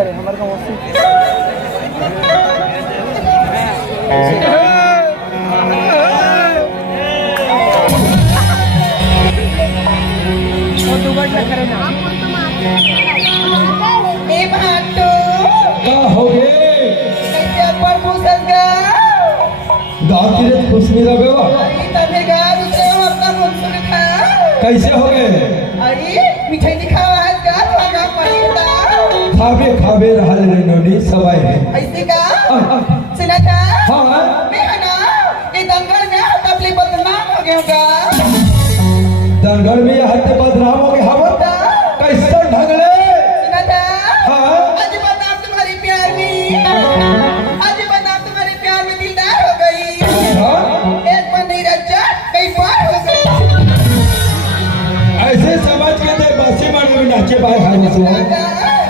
अरे हमारे का मौसी ए भाटो क्या हो गए कैसे पर घुसल गा गाँव की रेत खुश नहीं रहे हो अरे तने गा दूसरे हम अपना मुंह सुन खा कैसे हो गए अरे मिठाई दिखावा है गा लगा पड़ेगा खाबे खाबे रहल रे नोनी सवाई है ऐसे का सुना था हाँ मैं है ना ये दंगल में तबले बदनाम हो गया गा दंगल में हत्ते बदनाम हो गए हम कैसे ढंगले सुना था हाँ आज बदनाम तुम्हारे प्यार में आज बदनाम तुम्हारे प्यार में दिलदार हो गई हाँ? एक मन नहीं रचा कई बार हो गई ऐसे समझ के दे बासी मार में नाचे बाय हाल से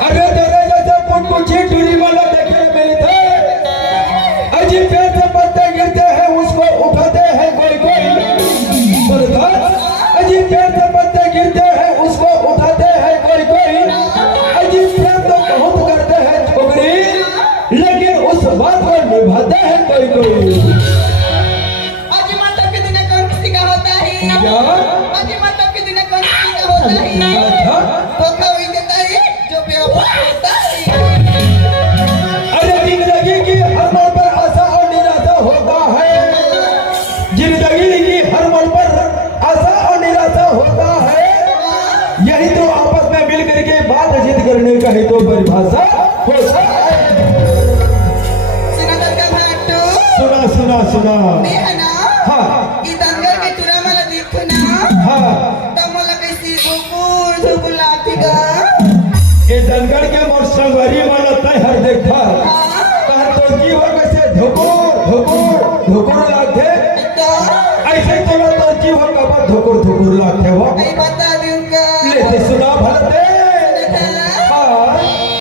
अरे तेरे जैसे कुछ टूरी वाला देखे मिले थे अजी पेड़ से पत्ते गिरते हैं उसको उठाते हैं कोई कोई अजी पेड़ से पत्ते गिरते हैं उसको उठाते हैं कोई कोई अजी प्रेम तो बहुत करते हैं छोकरी लेकिन उस बात को निभाते हैं कोई कोई आज मतलब के दिन कौन किसी का होता है क्या आज मतलब के दिन कौन किसी का होता है धोखा वही देता है जो बेवफा होता है अरे जिंदगी की हर मोड़ पर आशा और निराशा होता है जिंदगी की हर मोड़ पर आशा और निराशा होता है यही तो आपस में मिल करके बातचीत करने का ही तो परिभाषा होता है सुना दरगा भाटो सुना सुना सुना मैं है ना हाँ ई दंगल के तुरा मला देखो ना हाँ तब मला कैसी धुकुर धुकुर लाती गा ये दनगढ़ के मोर संगवारी वाला तय हर देखा कहा तो की हो कैसे धुकुर धुकुर धुकुर लागते तो ऐसे चलो तो की हो कब धुकुर धुकुर लागते हो आई बता दूं